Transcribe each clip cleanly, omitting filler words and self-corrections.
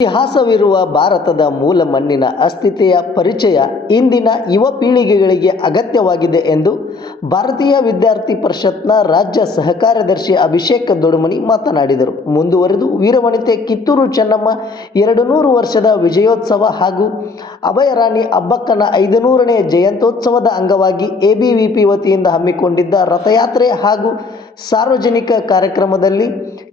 ಇತಿಹಾಸವಿರುವ ಭಾರತದ ಮೂಲ ಮಣ್ಣಿನ ಅಸ್ಥಿತೆಯ ಪರಿಚಯ ಇಂದಿನ ಯುವ ಪೀಳಿಗೆಗಳಿಗೆ ಅಗತ್ಯವಾಗಿದೆ ಎಂದು ಭಾರತೀಯ ವಿದ್ಯಾರ್ಥಿ ಪರಿಷತ್ನ ರಾಜ್ಯ ಸಹಕಾರ್ಯದರ್ಶಿ ಅಭಿಷೇಕ್ ದೊಡ್ಮನಿ ಮಾತನಾಡಿದರು. ಮುಂದುವರೆದು ವೀರವನಿತೆ ಕಿತ್ತೂರು ಚೆನ್ನಮ್ಮ 200 ವರ್ಷದ ವಿಜಯೋತ್ಸವ ಹಾಗೂ ಅಭಯರಾಣಿ ಅಬ್ಬಕ್ಕನ 500ನೇ ಜಯಂತ್ಯೋತ್ಸವದ ಅಂಗವಾಗಿ ಎಬಿವಿಪಿ ವತಿಯಿಂದ ಹಮ್ಮಿಕೊಂಡಿದ್ದ ರಥಯಾತ್ರೆ ಹಾಗೂ ಸಾರ್ವಜನಿಕ ಕಾರ್ಯಕ್ರಮದಲ್ಲಿ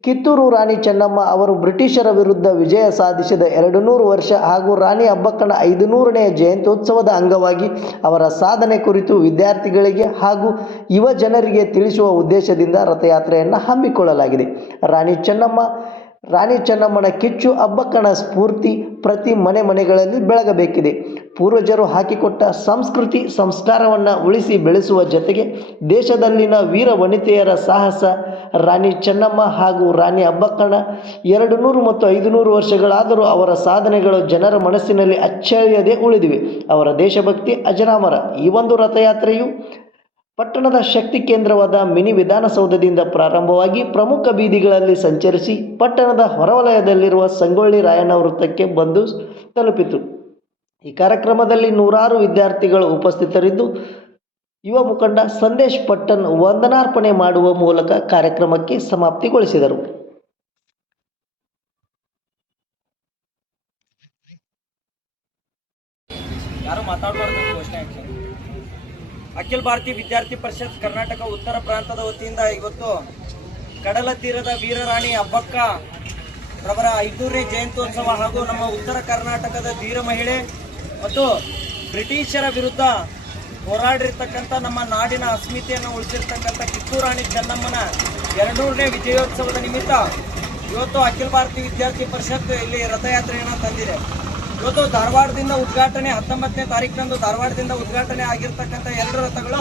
ಕಿತ್ತೂರು ರಾಣಿ ಚೆನ್ನಮ್ಮ ಅವರು ಬ್ರಿಟಿಷರ ವಿರುದ್ಧ ವಿಜಯ ಸಾಧಿಸಿದ 200 ವರ್ಷ ಹಾಗೂ ರಾಣಿ ಅಬ್ಬಕ್ಕನ 500ನೇ ಜಯಂತ್ಯೋತ್ಸವದ ಅಂಗವಾಗಿ ಅವರ ಸಾಧನೆ ಕುರಿತು ವಿದ್ಯಾರ್ಥಿಗಳಿಗೆ ಹಾಗೂ ಯುವ ಜನರಿಗೆ ತಿಳಿಸುವ ಉದ್ದೇಶದಿಂದ ರಥಯಾತ್ರೆಯನ್ನು ಹಮ್ಮಿಕೊಳ್ಳಲಾಗಿದೆ. ರಾಣಿ ಚೆನ್ನಮ್ಮನ ಕಿಚ್ಚು ಅಬ್ಬಕ್ಕನ ಸ್ಫೂರ್ತಿ ಪ್ರತಿ ಮನೆಗಳಲ್ಲಿ ಬೆಳಗಬೇಕಿದೆ. ಪೂರ್ವಜರು ಹಾಕಿಕೊಟ್ಟ ಸಂಸ್ಕೃತಿ ಸಂಸ್ಕಾರವನ್ನು ಉಳಿಸಿ ಬೆಳೆಸುವ ಜೊತೆಗೆ ದೇಶದಲ್ಲಿನ ವೀರ ವನಿತೆಯರ ಸಾಹಸ ರಾಣಿ ಚೆನ್ನಮ್ಮ ಹಾಗೂ ರಾಣಿ ಅಬ್ಬಕ್ಕನ 200 ಮತ್ತು 500 ವರ್ಷಗಳಾದರೂ ಅವರ ಸಾಧನೆಗಳು ಜನರ ಮನಸ್ಸಿನಲ್ಲಿ ಅಚ್ಚಳಿಯದೆ ಉಳಿದಿವೆ. ಅವರ ದೇಶಭಕ್ತಿ ಅಜರಾಮರ. ಈ ಒಂದು ರಥಯಾತ್ರೆಯು ಪಟ್ಟಣದ ಶಕ್ತಿ ಕೇಂದ್ರವಾದ ಮಿನಿ ವಿಧಾನಸೌಧದಿಂದ ಪ್ರಾರಂಭವಾಗಿ ಪ್ರಮುಖ ಬೀದಿಗಳಲ್ಲಿ ಸಂಚರಿಸಿ ಪಟ್ಟಣದ ಹೊರವಲಯದಲ್ಲಿರುವ ಸಂಗೊಳ್ಳಿ ರಾಯಣ್ಣ ವೃತ್ತಕ್ಕೆ ಬಂದು ತಲುಪಿತು. ಈ ಕಾರ್ಯಕ್ರಮದಲ್ಲಿ ನೂರಾರು ವಿದ್ಯಾರ್ಥಿಗಳು ಉಪಸ್ಥಿತರಿದ್ದು ಯುವ ಮುಖಂಡ ಸಂದೇಶ್ ಪಟ್ಟಣ್ ವಂದನಾರ್ಪಣೆ ಮಾಡುವ ಮೂಲಕ ಕಾರ್ಯಕ್ರಮಕ್ಕೆ ಸಮಾಪ್ತಿಗೊಳಿಸಿದರು. ಅಖಿಲ ಭಾರತೀಯ ವಿದ್ಯಾರ್ಥಿ ಪರಿಷತ್ ಕರ್ನಾಟಕ ಉತ್ತರ ಪ್ರಾಂತದ ವತಿಯಿಂದ ಇವತ್ತು ಕಡಲ ತೀರದ ವೀರರಾಣಿ ಅಬ್ಬಕ್ಕ ರವರ 500ನೇ ಜಯಂತ್ಯೋತ್ಸವ ಹಾಗೂ ನಮ್ಮ ಉತ್ತರ ಕರ್ನಾಟಕದ ಧೀರ ಮಹಿಳೆ ಮತ್ತು ಬ್ರಿಟಿಷರ ವಿರುದ್ಧ ಹೋರಾಡಿರ್ತಕ್ಕಂಥ ನಮ್ಮ ನಾಡಿನ ಅಸ್ಮಿತೆಯನ್ನು ಉಳಿಸಿರ್ತಕ್ಕಂಥ ಕಿತ್ತೂರು ರಾಣಿ ಚೆನ್ನಮ್ಮನ 200ನೇ ವಿಜಯೋತ್ಸವದ ನಿಮಿತ್ತ ಇವತ್ತು ಅಖಿಲ ಭಾರತೀಯ ವಿದ್ಯಾರ್ಥಿ ಪರಿಷತ್ ಇಲ್ಲಿ ರಥಯಾತ್ರೆಯನ್ನು ತಂದಿದೆ. ಇವತ್ತು ಧಾರವಾಡದಿಂದ ಉದ್ಘಾಟನೆ 19ನೇ ತಾರೀಕಿನಂದು ಧಾರವಾಡದಿಂದ ಉದ್ಘಾಟನೆ ಆಗಿರ್ತಕ್ಕಂಥ 2 ರಥಗಳು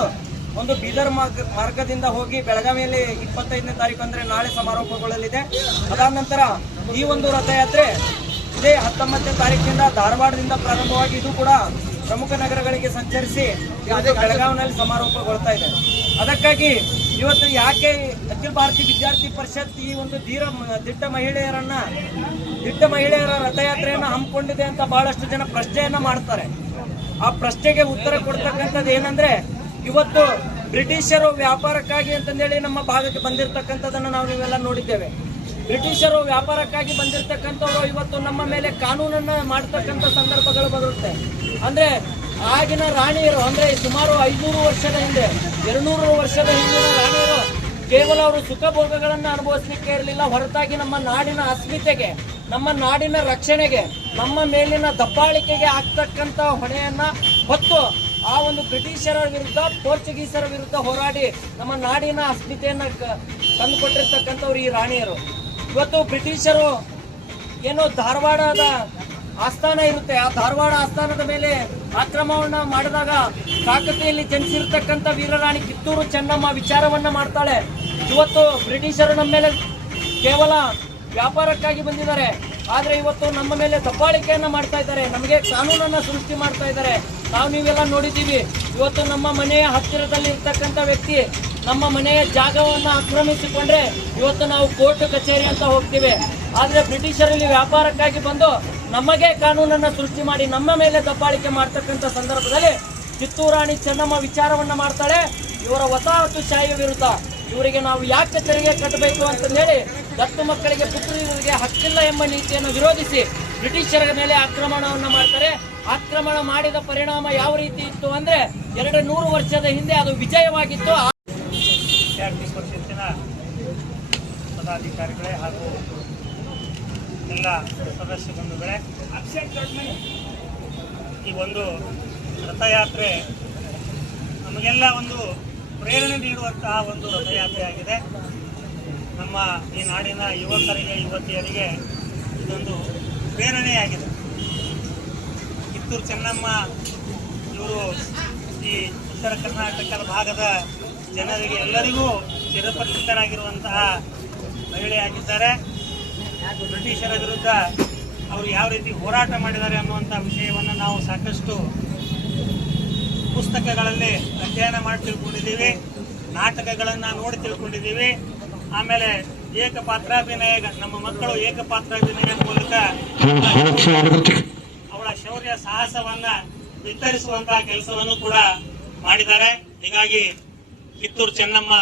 ಒಂದು ಬೀದರ್ ಮಾರ್ಗದಿಂದ ಹೋಗಿ ಬೆಳಗಾವಿಯಲ್ಲಿ 25ನೇ ತಾರೀಕು ಅಂದರೆ ನಾಳೆ ಸಮಾರೋಪಗೊಳ್ಳಲಿದೆ. ಅದಾದ ನಂತರ ಈ ಒಂದು ರಥಯಾತ್ರೆ ಇದೇ 19ನೇ ತಾರೀಕಿನಿಂದ ಧಾರವಾಡದಿಂದ ಪ್ರಾರಂಭವಾಗಿ ಇದು ಕೂಡ ಪ್ರಮುಖ ನಗರಗಳಿಗೆ ಸಂಚರಿಸಿ ಬೆಳಗಾವಿನಲ್ಲಿ ಸಮಾರೋಪಗೊಳ್ತಾ ಇದೆ. ಅದಕ್ಕಾಗಿ ಇವತ್ತು ಯಾಕೆ ಅಖಿಲ ಭಾರತೀಯ ವಿದ್ಯಾರ್ಥಿ ಪರಿಷತ್ ಈ ಒಂದು ದಿಟ್ಟ ಮಹಿಳೆಯರ ರಥಯಾತ್ರೆಯನ್ನು ಹಮ್ಮಿಕೊಂಡಿದೆ ಅಂತ ಬಹಳಷ್ಟು ಜನ ಪ್ರಶ್ನೆಯನ್ನ ಮಾಡ್ತಾರೆ. ಆ ಪ್ರಶ್ನೆಗೆ ಉತ್ತರ ಕೊಡ್ತಕ್ಕಂಥದ್ದು ಏನಂದ್ರೆ, ಇವತ್ತು ಬ್ರಿಟಿಷರು ವ್ಯಾಪಾರಕ್ಕಾಗಿ ಅಂತಂದೇಳಿ ನಮ್ಮ ಭಾಗಕ್ಕೆ ಬಂದಿರತಕ್ಕಂಥದ್ದನ್ನು ನಾವು ನೀವೆಲ್ಲ ನೋಡಿದ್ದೇವೆ. ಬ್ರಿಟಿಷರು ವ್ಯಾಪಾರಕ್ಕಾಗಿ ಬಂದಿರತಕ್ಕಂಥವ್ರು ಇವತ್ತು ನಮ್ಮ ಮೇಲೆ ಕಾನೂನನ್ನ ಮಾಡ್ತಕ್ಕಂಥ ಸಂದರ್ಭಗಳು ಬರುತ್ತೆ. ಅಂದ್ರೆ ಆಗಿನ ರಾಣಿಯರು ಅಂದ್ರೆ ಸುಮಾರು 500 ವರ್ಷದ ಹಿಂದೆ 200 ವರ್ಷದ ಹಿಂದಿನ ರಾಣಿಯರು ಕೇವಲ ಅವರು ಸುಖ ಭೋಗಗಳನ್ನು ಅನುಭವಿಸಲಿಕ್ಕೆ ಇರಲಿಲ್ಲ, ಹೊರತಾಗಿ ನಮ್ಮ ನಾಡಿನ ಅಸ್ಮಿತೆಗೆ, ನಮ್ಮ ನಾಡಿನ ರಕ್ಷಣೆಗೆ, ನಮ್ಮ ಮೇಲಿನ ದಬ್ಬಾಳಿಕೆಗೆ ಆಗ್ತಕ್ಕಂಥ ಹೊಣೆಯನ್ನ ಹೊತ್ತು ಆ ಒಂದು ಬ್ರಿಟಿಷರ ವಿರುದ್ಧ ಪೋರ್ಚುಗೀಸರ ವಿರುದ್ಧ ಹೋರಾಡಿ ನಮ್ಮ ನಾಡಿನ ಅಸ್ಮಿತೆಯನ್ನ ತಂದುಕೊಟ್ಟಿರ್ತಕ್ಕಂಥವ್ರು ಈ ರಾಣಿಯರು. ಇವತ್ತು ಬ್ರಿಟಿಷರು ಏನೋ ಧಾರವಾಡದ ಆಸ್ಥಾನ ಇರುತ್ತೆ, ಆ ಧಾರವಾಡ ಆಸ್ಥಾನದ ಮೇಲೆ ಆಕ್ರಮಣವನ್ನ ಮಾಡಿದಾಗ ಕಾಕತಿಯಲ್ಲಿ ಜನಿಸಿರ್ತಕ್ಕಂಥ ವೀರರಾಣಿ ಕಿತ್ತೂರು ಚೆನ್ನಮ್ಮ ವಿಚಾರವನ್ನ ಮಾಡ್ತಾಳೆ. ಇವತ್ತು ಬ್ರಿಟಿಷರು ನಮ್ಮ ಮೇಲೆ ಕೇವಲ ವ್ಯಾಪಾರಕ್ಕಾಗಿ ಬಂದಿದ್ದಾರೆ, ಆದ್ರೆ ಇವತ್ತು ನಮ್ಮ ಮೇಲೆ ದಬ್ಬಾಳಿಕೆಯನ್ನ ಮಾಡ್ತಾ ಇದ್ದಾರೆ, ನಮಗೆ ಕಾನೂನನ್ನ ಸೃಷ್ಟಿ ಮಾಡ್ತಾ ಇದ್ದಾರೆ. ನೀವೆಲ್ಲ ನೋಡಿದ್ದೀವಿ, ಇವತ್ತು ನಮ್ಮ ಮನೆಯ ಹತ್ತಿರದಲ್ಲಿ ಇರ್ತಕ್ಕಂಥ ವ್ಯಕ್ತಿ ನಮ್ಮ ಮನೆಯ ಜಾಗವನ್ನು ಆಕ್ರಮಿಸಿಕೊಂಡ್ರೆ ಇವತ್ತು ನಾವು ಕೋರ್ಟ್ ಕಚೇರಿ ಅಂತ ಹೋಗ್ತೀವಿ. ಆದ್ರೆ ಬ್ರಿಟಿಷರಲ್ಲಿ ವ್ಯಾಪಾರಕ್ಕಾಗಿ ಬಂದು ನಮಗೆ ಕಾನೂನನ್ನ ಸೃಷ್ಟಿ ಮಾಡಿ ನಮ್ಮ ಮೇಲೆ ದಬ್ಬಾಳಿಕೆ ಮಾಡ್ತಕ್ಕಂಥ ಸಂದರ್ಭದಲ್ಲಿ ಕಿತ್ತೂರು ರಾಣಿ ಚೆನ್ನಮ್ಮ ವಿಚಾರವನ್ನ ಮಾಡ್ತಾಳೆ. ಇವರ ವಸಾಹತುಶಾಹಿಯ ವಿರುದ್ಧ ಇವರಿಗೆ ನಾವು ಯಾಕೆ ತೆರಿಗೆ ಕಟ್ಟಬೇಕು ಅಂತಂದೇಳಿ ದತ್ತು ಮಕ್ಕಳಿಗೆ ಪುತ್ರಿಯರಿಗೆ ಹಕ್ಕಿಲ್ಲ ಎಂಬ ನೀತಿಯನ್ನು ವಿರೋಧಿಸಿ ಬ್ರಿಟಿಷರ ಮೇಲೆ ಆಕ್ರಮಣವನ್ನು ಮಾಡ್ತಾರೆ. ಆಕ್ರಮಣ ಮಾಡಿದ ಪರಿಣಾಮ ಯಾವ ರೀತಿ ಇತ್ತು ಅಂದ್ರೆ 200 ವರ್ಷದ ಹಿಂದೆ ಅದು ವಿಜಯವಾಗಿತ್ತು. ವಿದ್ಯಾರ್ಥಿ ಪರಿಷತ್ತಿನ ಪದಾಧಿಕಾರಿಗಳೇ ಹಾಗೂ ಎಲ್ಲ ಸದಸ್ಯ ಬಂಧುಗಳೇ, ಈ ಒಂದು ರಥಯಾತ್ರೆ ನಮಗೆಲ್ಲ ಒಂದು ಪ್ರೇರಣೆ ನೀಡುವಂತಹ ಒಂದು ರಥಯಾತ್ರೆಯಾಗಿದೆ. ನಮ್ಮ ಈ ನಾಡಿನ ಯುವಕರಿಗೆ ಯುವತಿಯರಿಗೆ ಇದೊಂದು ಪ್ರೇರಣೆಯಾಗಿದೆ. ಕಿತ್ತೂರು ಚೆನ್ನಮ್ಮ ಇವರು ಈ ಉತ್ತರ ಕರ್ನಾಟಕದ ಭಾಗದ ಜನರಿಗೆ ಎಲ್ಲರಿಗೂ ಚಿರಪರಿಚಿತರಾಗಿರುವಂತಹ ಮಹಿಳೆಯಾಗಿದ್ದಾರೆ. ಬ್ರಿಟಿಷರ ವಿರುದ್ಧ ಅವರು ಯಾವ ರೀತಿ ಹೋರಾಟ ಮಾಡಿದ್ದಾರೆ ಅನ್ನುವಂಥ ವಿಷಯವನ್ನು ನಾವು ಸಾಕಷ್ಟು ಪುಸ್ತಕಗಳಲ್ಲಿ ಅಧ್ಯಯನ ಮಾಡಿ ತಿಳ್ಕೊಂಡಿದ್ದೀವಿ, ನಾಟಕಗಳನ್ನು ನೋಡಿ ತಿಳ್ಕೊಂಡಿದ್ದೀವಿ. ಆಮೇಲೆ ಏಕಪಾತ್ರಾಭಿನಯ, ನಮ್ಮ ಮಕ್ಕಳು ಏಕಪಾತ್ರಾಭಿನಯ ಮೂಲಕ ಅವಳ ಶೌರ್ಯ ಸಾಹಸವನ್ನ ವಿಸ್ತರಿಸುವಂತಹ ಕೆಲಸವನ್ನು ಕೂಡ ಮಾಡಿದ್ದಾರೆ. ಹೀಗಾಗಿ ಕಿತ್ತೂರು ಚೆನ್ನಮ್ಮ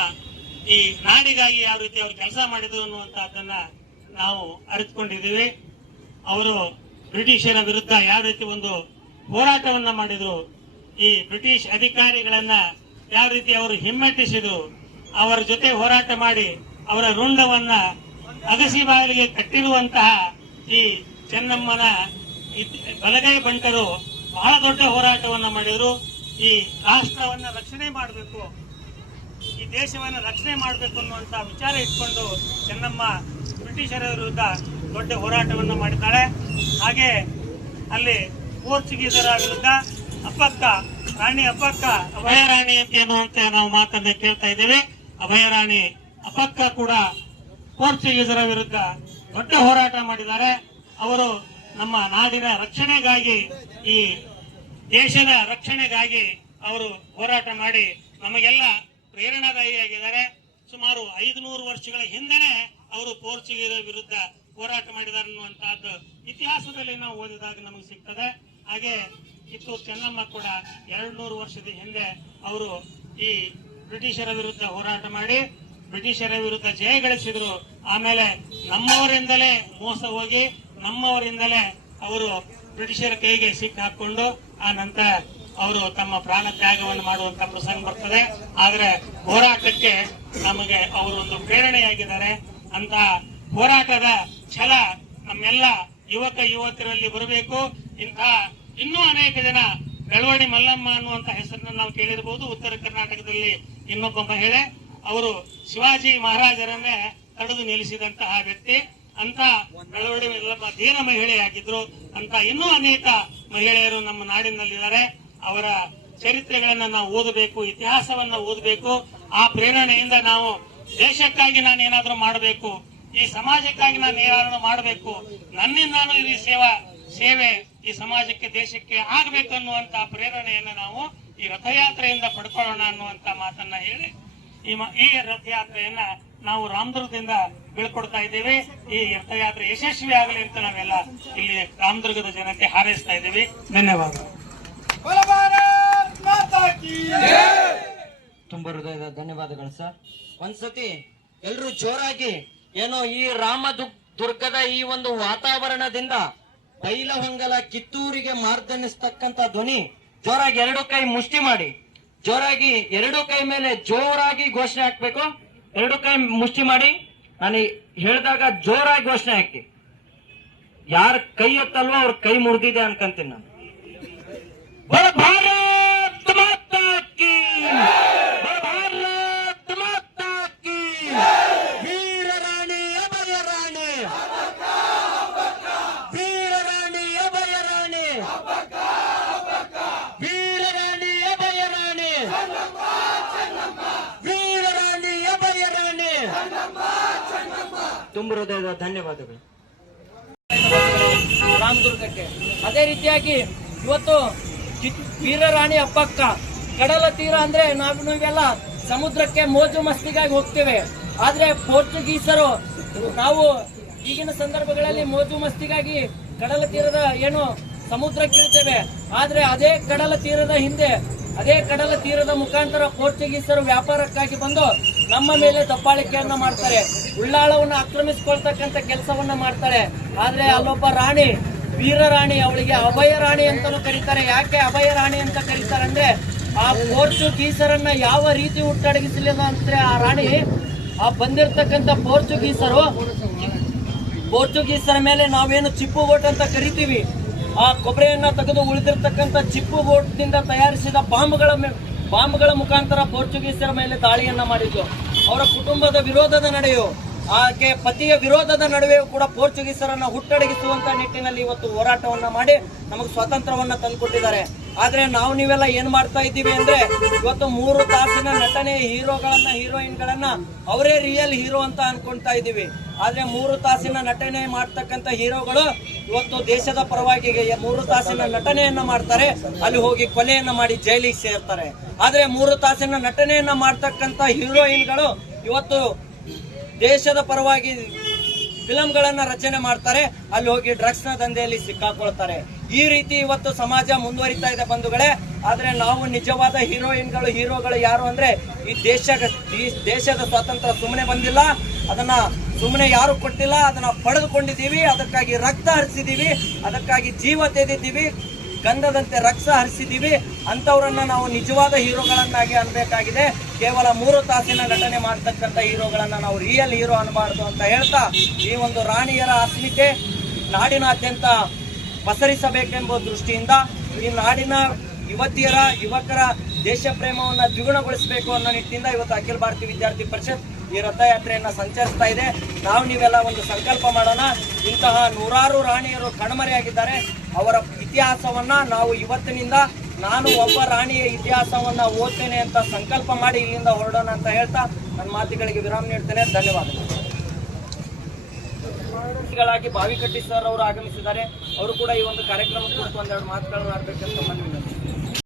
ಈ ನಾಡಿಗಾಗಿ ಯಾವ ರೀತಿ ಅವರು ಕೆಲಸ ಮಾಡಿದ್ರು ಅನ್ನುವಂತಹದ್ದನ್ನ ನಾವು ಅರಿತುಕೊಂಡಿದ್ದೀವಿ. ಅವರು ಬ್ರಿಟಿಷರ ವಿರುದ್ಧ ಯಾವ ರೀತಿ ಒಂದು ಹೋರಾಟವನ್ನ ಮಾಡಿದ್ರು, ಈ ಬ್ರಿಟಿಷ್ ಅಧಿಕಾರಿಗಳನ್ನ ಯಾವ ರೀತಿ ಅವರು ಹಿಮ್ಮೆಟ್ಟಿಸಿದ್ರು, ಅವರ ಜೊತೆ ಹೋರಾಟ ಮಾಡಿ ಅವರ ರುಂಡವನ್ನ ಅಗಸಿ ಬಾಗಿಲಿಗೆ ಕಟ್ಟಿರುವಂತಹ ಈ ಚೆನ್ನಮ್ಮನ ಬಲಗೈ ಬಂಟರು ಬಹಳ ದೊಡ್ಡ ಹೋರಾಟವನ್ನ ಮಾಡಿದ್ರು. ಈ ರಾಷ್ಟ್ರವನ್ನ ರಕ್ಷಣೆ ಮಾಡಬೇಕು, ಈ ದೇಶವನ್ನ ರಕ್ಷಣೆ ಮಾಡಬೇಕು ಅನ್ನುವಂತ ವಿಚಾರ ಇಟ್ಕೊಂಡು ಚೆನ್ನಮ್ಮ ಬ್ರಿಟಿಷರ ವಿರುದ್ಧ ದೊಡ್ಡ ಹೋರಾಟವನ್ನು ಮಾಡಿದ್ದಾಳೆ. ಹಾಗೆ ಅಲ್ಲಿ ಪೋರ್ಚುಗೀಸರ ವಿರುದ್ಧ ರಾಣಿ ಅಪ್ಪಕ್ಕ ಅಭಯರಾಣಿ ಅಂತ ಎನ್ನುವಂತೆ ನಾವು ಮಾತನ್ನ ಕೇಳ್ತಾ ಇದ್ದೇವೆ. ಅಭಯರಾಣಿ ಅಪ್ಪಕ್ಕ ಕೂಡ ಪೋರ್ಚುಗೀಸರ ವಿರುದ್ಧ ದೊಡ್ಡ ಹೋರಾಟ ಮಾಡಿದ್ದಾರೆ. ಅವರು ನಮ್ಮ ನಾಡಿನ ರಕ್ಷಣೆಗಾಗಿ, ಈ ದೇಶದ ರಕ್ಷಣೆಗಾಗಿ ಅವರು ಹೋರಾಟ ಮಾಡಿ ನಮಗೆಲ್ಲ ಪ್ರೇರಣಾದಾಯಿಯಾಗಿದ್ದಾರೆ. ಸುಮಾರು 500 ವರ್ಷಗಳ ಹಿಂದೆನೆ ಅವರು ಪೋರ್ಚುಗೀಸರ ವಿರುದ್ಧ ಹೋರಾಟ ಮಾಡಿದ್ದಾರೆ ಅನ್ನುವಂತಹದ್ದು ಇತಿಹಾಸದಲ್ಲಿ ನಾವು ಓದಿದಾಗ ನಮಗೆ ಸಿಗ್ತದೆ. ಹಾಗೆ ಕಿತ್ತೂರು ಚೆನ್ನಮ್ಮ ಕೂಡ 200 ವರ್ಷದ ಹಿಂದೆ ಅವರು ಈ ಬ್ರಿಟಿಷರ ವಿರುದ್ಧ ಹೋರಾಟ ಮಾಡಿ ಬ್ರಿಟಿಷರ ವಿರುದ್ಧ ಜಯ ಗಳಿಸಿದ್ರು. ಆಮೇಲೆ ನಮ್ಮವರಿಂದಲೇ ಮೋಸ ಹೋಗಿ ನಮ್ಮವರಿಂದಲೇ ಅವರು ಬ್ರಿಟಿಷರ ಕೈಗೆ ಸಿಕ್ಕಿ ಹಾಕೊಂಡು ಆ ನಂತರ ಅವರು ತಮ್ಮ ಪ್ರಾಣ ತ್ಯಾಗವನ್ನು ಮಾಡುವಂತ ಪ್ರಸಂಗ ಬರ್ತದೆ. ಆದ್ರೆ ಹೋರಾಟಕ್ಕೆ ನಮಗೆ ಅವರು ಒಂದು ಪ್ರೇರಣೆಯಾಗಿದ್ದಾರೆ. ಅಂತ ಹೋರಾಟದ ಛಲ ನಮ್ಮೆಲ್ಲ ಯುವಕ ಯುವತಿಯರಲ್ಲಿ ಬರಬೇಕು. ಇಂತಹ ಇನ್ನೂ ಅನೇಕ ಜನ, ಬೆಳವಡಿ ಮಲ್ಲಮ್ಮ ಅನ್ನುವಂತ ಹೆಸರನ್ನ ನಾವು ಕೇಳಿರಬಹುದು. ಉತ್ತರ ಕರ್ನಾಟಕದಲ್ಲಿ ಇನ್ನೊಬ್ಬ ಮಹಿಳೆ, ಅವರು ಶಿವಾಜಿ ಮಹಾರಾಜರನ್ನೇ ತಡೆದು ನಿಲ್ಲಿಸಿದಂತಹ ವ್ಯಕ್ತಿ. ಅಂತ ಬೆಳವಡಿ ಮಲ್ಲಮ್ಮ ಧೀರ ಮಹಿಳೆಯಾಗಿದ್ರು. ಅಂತ ಇನ್ನೂ ಅನೇಕ ಮಹಿಳೆಯರು ನಮ್ಮ ನಾಡಿನಲ್ಲಿದ್ದಾರೆ. ಅವರ ಚರಿತ್ರೆಗಳನ್ನ ನಾವು ಓದಬೇಕು, ಇತಿಹಾಸವನ್ನ ಓದಬೇಕು. ಆ ಪ್ರೇರಣೆಯಿಂದ ನಾವು ದೇಶಕ್ಕಾಗಿ ನಾನು ಏನಾದ್ರೂ ಮಾಡಬೇಕು, ಈ ಸಮಾಜಕ್ಕಾಗಿ ನಾನು ಏನಾದ್ರೂ ಮಾಡಬೇಕು, ನನ್ನಿಂದ ಈ ಸೇವೆ ಈ ಸಮಾಜಕ್ಕೆ ದೇಶಕ್ಕೆ ಆಗಬೇಕು ಅನ್ನುವಂತ ಪ್ರೇರಣೆಯನ್ನ ನಾವು ಈ ರಥಯಾತ್ರೆಯಿಂದ ಪಡ್ಕೊಳ್ಳೋಣ ಅನ್ನುವಂತ ಮಾತನ್ನ ಹೇಳಿ ಈ ರಥಯಾತ್ರೆಯನ್ನ ನಾವು ರಾಮದುರ್ಗದಿಂದ ಬೀಳ್ಕೊಡ್ತಾ ಇದ್ದೇವೆ. ಈ ರಥಯಾತ್ರೆ ಯಶಸ್ವಿ ಆಗಲಿ ಅಂತ ನಾವೆಲ್ಲ ಇಲ್ಲಿ ರಾಮದುರ್ಗದ ಜನತೆ ಹಾರೈಸ್ತಾ ಇದ್ದೇವೆ. ಧನ್ಯವಾದ. ತುಂಬಾ ಹೃದಯದ ಧನ್ಯವಾದಗಳು ಸರ್. ಒಂದ್ಸತಿ ಎಲ್ರು ಜೋರಾಗಿ ಏನೋ ಈ ರಾಮದುರ್ಗದ ಈ ಒಂದು ವಾತಾವರಣದಿಂದ ಬೈಲಹೊಂಗಲ ಕಿತ್ತೂರಿಗೆ ಮಾರ್ದನಿಸ್ತಕ್ಕಂತ ಧ್ವನಿ ಜೋರಾಗಿ 2 ಕೈ ಮುಷ್ಟಿ ಮಾಡಿ, ಜೋರಾಗಿ 2 ಕೈ ಮೇಲೆ ಜೋರಾಗಿ ಘೋಷಣೆ ಹಾಕ್ಬೇಕು. 2 ಕೈ ಮುಷ್ಟಿ ಮಾಡಿ ನಾನು ಹೇಳಿದಾಗ ಜೋರಾಗಿ ಘೋಷಣೆ ಹಾಕಿ. ಯಾರ ಕೈ ಎತ್ತಲ್ವೋ ಅವ್ರ ಕೈ ಮುರಿದಿದೆ ಅನ್ಕಂತೀನಿ ನಾನು. ಭಾರತ್ ಮಾತಾ ಕಿ, ಭಾರತ್ ಮಾತಾ ಕಿ, ವೀರರಾಣಿ ಅಭಯರಾಣಿ, ವೀರರಾಣಿ ಅಭಯರಾಣಿ, ವೀರರಾಣಿ ಅಭಯರಾಣಿ, ವೀರರಾಣಿ ಅಭಯರಾಣಿ. ತುಂಬ ಹೃದಯದ ಧನ್ಯವಾದಗಳು ರಾಮದುರ್ಗಕ್ಕೆ. ಅದೇ ರೀತಿಯಾಗಿ ಇವತ್ತು ವೀರರಾಣಿ ಅಪ್ಪಕ್ಕ ಕಡಲ ತೀರ ಅಂದ್ರೆ ನೀವೆಲ್ಲ ಸಮುದ್ರಕ್ಕೆ ಮೋಜು ಮಸ್ತಿಗಾಗಿ ಹೋಗ್ತೇವೆ. ಆದ್ರೆ ಪೋರ್ಚುಗೀಸರು, ನಾವು ಈಗಿನ ಸಂದರ್ಭಗಳಲ್ಲಿ ಮೋಜು ಮಸ್ತಿಗಾಗಿ ಕಡಲ ತೀರದ ಸಮುದ್ರಕ್ಕೆ ಇರ್ತೇವೆ. ಆದ್ರೆ ಅದೇ ಕಡಲ ತೀರದ ಹಿಂದೆ, ಅದೇ ಕಡಲ ತೀರದ ಮುಖಾಂತರ ಪೋರ್ಚುಗೀಸರು ವ್ಯಾಪಾರಕ್ಕಾಗಿ ಬಂದು ನಮ್ಮ ಮೇಲೆ ದಬ್ಬಾಳಿಕೆಯನ್ನ ಮಾಡ್ತಾರೆ, ಉಳ್ಳಾಳವನ್ನ ಆಕ್ರಮಿಸಿಕೊಳ್ತಕ್ಕಂಥ ಕೆಲಸವನ್ನ ಮಾಡ್ತಾರೆ. ಆದ್ರೆ ಅಲ್ಲೊಬ್ಬ ರಾಣಿ, ವೀರರಾಣಿ, ಅವಳಿಗೆ ಅಭಯರಾಣಿ ಅಂತಾನೂ ಕರೀತಾರೆ. ಯಾಕೆ ಅಭಯರಾಣಿ ಅಂತ ಕರೀತಾರೆ ಅಂದ್ರೆ, ಆ ಪೋರ್ಚುಗೀಸರನ್ನ ಯಾವ ರೀತಿ ಹುಟ್ಟಡಗಿಸಲಿಲ್ಲ ಅಂದ್ರೆ ಆ ರಾಣಿ, ಆ ಬಂದಿರತಕ್ಕಂಥ ಪೋರ್ಚುಗೀಸರ ಮೇಲೆ ನಾವೇನು ಚಿಪ್ಪು ಬೋಟ್ ಅಂತ ಕರಿತೀವಿ, ಆ ಕೊಬ್ಬರಿಯನ್ನ ತೆಗೆದು ಉಳಿದಿರ್ತಕ್ಕಂಥ ಚಿಪ್ಪು ಬೋಟ್ನಿಂದ ತಯಾರಿಸಿದ ಬಾಂಬ್ಗಳ ಮುಖಾಂತರ ಪೋರ್ಚುಗೀಸರ ಮೇಲೆ ದಾಳಿಯನ್ನ ಮಾಡಿದ್ರು. ಅವರ ಕುಟುಂಬದ ವಿರೋಧದ ನಡುವೆಯೂ, ಆಕೆ ಪತಿಯ ವಿರೋಧದ ನಡುವೆಯೂ ಕೂಡ ಪೋರ್ಚುಗೀಸರನ್ನ ಹುಟ್ಟಡಗಿಸುವಂತ ನಿಟ್ಟಿನಲ್ಲಿ ಇವತ್ತು ಹೋರಾಟವನ್ನ ಮಾಡಿ ನಮಗೆ ಸ್ವಾತಂತ್ರ್ಯವನ್ನ ತಂದುಕೊಟ್ಟಿದ್ದಾರೆ. ಆದ್ರೆ ನೀವೆಲ್ಲ ಏನ್ ಮಾಡ್ತಾ ಇದ್ದೀವಿ ಅಂದ್ರೆ, ಇವತ್ತು 3 ತಾಸಿನ ನಟನೆ ಹೀರೋಯಿನ್ಗಳನ್ನ ಅವರೇ ರಿಯಲ್ ಹೀರೋ ಅಂತ ಅನ್ಕೊಂತಾ ಇದ್ದೀವಿ. ಆದ್ರೆ 3 ತಾಸಿನ ನಟನೆ ಮಾಡ್ತಕ್ಕಂಥ ಹೀರೋಗಳು ಇವತ್ತು ದೇಶದ ಪರವಾಗಿ 3 ತಾಸಿನ ನಟನೆಯನ್ನ ಮಾಡ್ತಾರೆ, ಅಲ್ಲಿ ಹೋಗಿ ಕೊಲೆಯನ್ನ ಮಾಡಿ ಜೈಲಿಗೆ ಸೇರ್ತಾರೆ. ಆದ್ರೆ 3 ತಾಸಿನ ನಟನೆಯನ್ನ ಮಾಡ್ತಕ್ಕಂಥ ಹೀರೋಯಿನ್ಗಳು ಇವತ್ತು ದೇಶದ ಪರವಾಗಿ ಫಿಲಂಗಳನ್ನ ರಚನೆ ಮಾಡ್ತಾರೆ, ಅಲ್ಲಿ ಹೋಗಿ ಡ್ರಗ್ಸ್ ನ ದಂಧೆಯಲ್ಲಿ ಸಿಕ್ಕಾಕೊಳ್ತಾರೆ. ಈ ರೀತಿ ಇವತ್ತು ಸಮಾಜ ಮುಂದುವರಿತಾ ಇದೆ ಬಂಧುಗಳೇ. ಆದ್ರೆ ನಾವು ನಿಜವಾದ ಹೀರೋಗಳು ಯಾರು ಅಂದ್ರೆ ಈ ದೇಶದ ಸ್ವಾತಂತ್ರ್ಯ ಸುಮ್ಮನೆ ಬಂದಿಲ್ಲ, ಅದನ್ನ ಸುಮ್ಮನೆ ಯಾರು ಕೊಟ್ಟಿಲ್ಲ, ಅದನ್ನ ಪಡೆದುಕೊಂಡಿದ್ದೀವಿ. ಅದಕ್ಕಾಗಿ ರಕ್ತ ಹರಿಸಿದೀವಿ, ಅದಕ್ಕಾಗಿ ಜೀವ ತೆಗೆದಿದ್ದೀವಿ, ಗಂಧದಂತೆ ರಕ್ತ ಹರಿಸಿದೀವಿ. ಅಂತವರನ್ನ ನಾವು ನಿಜವಾದ ಹೀರೋಗಳನ್ನಾಗಿ ಅನ್ಬೇಕಾಗಿದೆ. ಕೇವಲ 3 ತಾಸಿನ ನಟನೆ ಮಾಡ್ತಕ್ಕಂಥ ಹೀರೋಗಳನ್ನ ನಾವು ರಿಯಲ್ ಹೀರೋ ಅನ್ಬಾರ್ದು ಅಂತ ಹೇಳ್ತಾ, ಈ ಒಂದು ರಾಣಿಯರ ಅಸ್ಮಿತೆ ನಾಡಿನಾದ್ಯಂತ ಪಸರಿಸಬೇಕೆಂಬ ದೃಷ್ಟಿಯಿಂದ ಈ ನಾಡಿನ ಯುವಕರ ದೇಶ ಪ್ರೇಮವನ್ನು ದ್ವಿಗುಣಗೊಳಿಸಬೇಕು ಅನ್ನೋ ನಿಟ್ಟಿನಿಂದ ಇವತ್ತು ಅಖಿಲ ಭಾರತೀಯ ವಿದ್ಯಾರ್ಥಿ ಪರಿಷತ್ ಈ ರಥಯಾತ್ರೆಯನ್ನ ಸಂಚರಿಸ್ತಾ ಇದೆ. ನೀವೆಲ್ಲ ಒಂದು ಸಂಕಲ್ಪ ಮಾಡೋಣ. ಇಂತಹ ನೂರಾರು ರಾಣಿಯರು ಕಣ್ಮರೆಯಾಗಿದ್ದಾರೆ. ಅವರ ಇತಿಹಾಸವನ್ನ ನಾವು ಇವತ್ತಿನಿಂದ ನಾನು ಒಬ್ಬ ರಾಣಿಯ ಇತಿಹಾಸವನ್ನ ಓದ್ತೇನೆ ಅಂತ ಸಂಕಲ್ಪ ಮಾಡಿ ಇಲ್ಲಿಂದ ಹೊರಡೋಣ ಅಂತ ಹೇಳ್ತಾ ನನ್ನ ಮಾತುಗಳಿಗೆ ವಿರಾಮ ನೀಡ್ತೇನೆ. ಧನ್ಯವಾದಗಳು. ಬಾವಿಕಟ್ಟಿ ಸರ್ ಅವರು ಆಗಮಿಸಿದ್ದಾರೆ. ಅವರು ಕೂಡ ಈ ಒಂದು ಕಾರ್ಯಕ್ರಮ ಕುರಿತು ಒಂದೆರಡು ಮಾತುಗಳನ್ನು ಆಡಬೇಕಂತ ಮನವಿ.